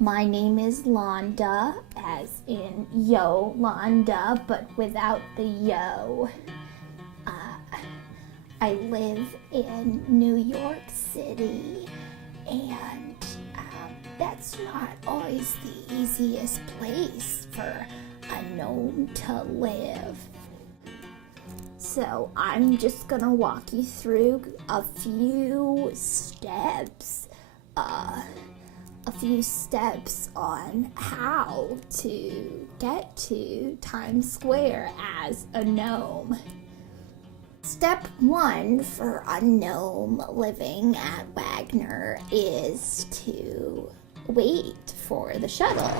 My name is Landa, as in Yolanda, but without the yo. I live in New York City, and that's not always the easiest place for a gnome to live. So I'm just gonna walk you through a few steps on how to get to Times Square as a gnome. Step 1 for a gnome living at Wagner is to wait for the shuttle.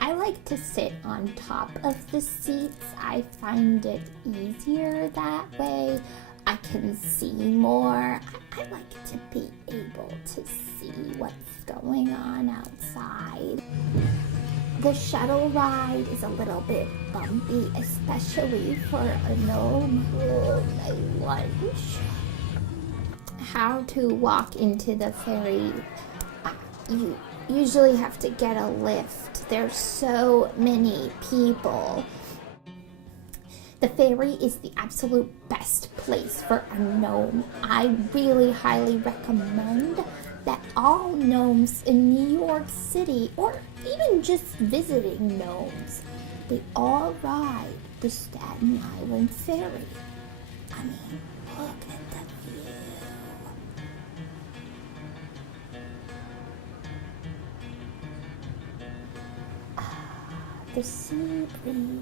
I like to sit on top of the seats. I find it easier that way. I can see more. I like to be able to see what's going on outside. The shuttle ride is a little bit bumpy, especially for a gnome. Oh, my lunch. How to walk into the ferry. You usually have to get a lift. There's so many people. The ferry is the absolute best place for a gnome. I really highly recommend that all gnomes in New York City, or even just visiting gnomes, they all ride the Staten Island ferry. I mean, look at the view. The sea breeze.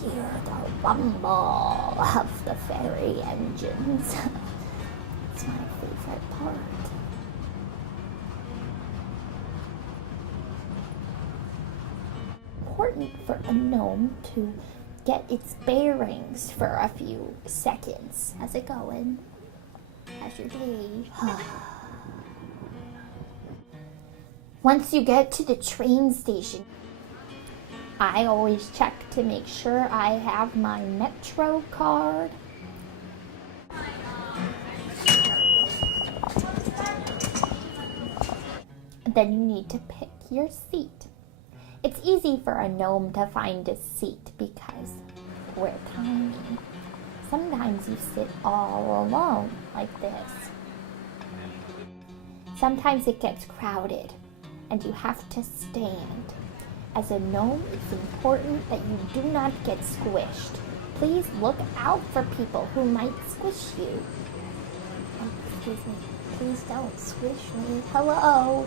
Hear the rumble of the ferry engines. It's my favorite part. Important for a gnome to get its bearings for a few seconds. How's it going? How's your day? Once you get to the train station, I always check to make sure I have my Metro card. Then you need to pick your seat. It's easy for a gnome to find a seat because we're tiny. Sometimes you sit all alone like this. Sometimes it gets crowded and you have to stand. As a gnome, it's important that you do not get squished. Please look out for people who might squish you. Oh, excuse me. Please don't squish me. Hello.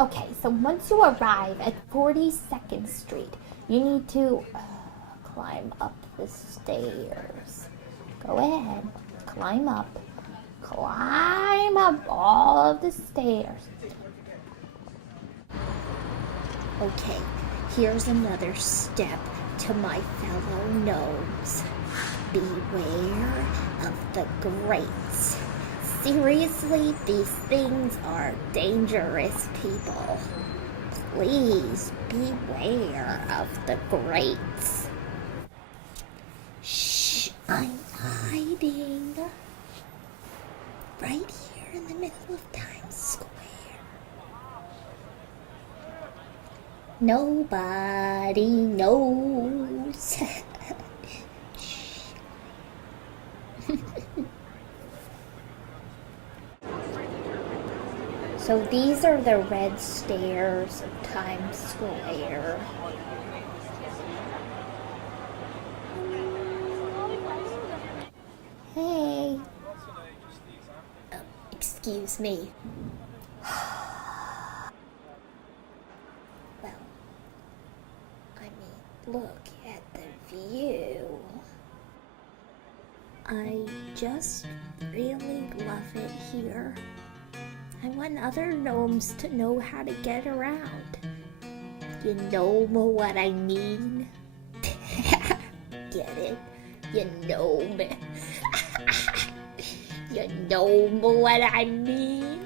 Okay, so once you arrive at 42nd Street, you need to climb up the stairs. Go ahead. Climb up. Climb up all of the stairs. Okay, here's another step to my fellow gnomes. Beware of the grates. Seriously, these things are dangerous, people. Please beware of the grates. Shh, I'm hiding. Right here in the middle of Times Square. Nobody knows. So these are the red stairs of Times Square. Hey. Excuse me. Look at the view. I just really love it here. I want other gnomes to know how to get around. You know what I mean? Get it? You gnome. You know what I mean?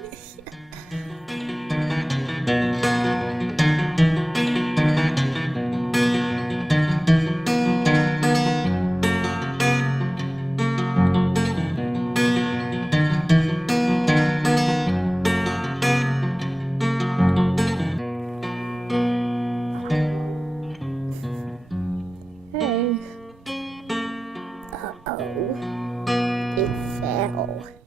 it fell.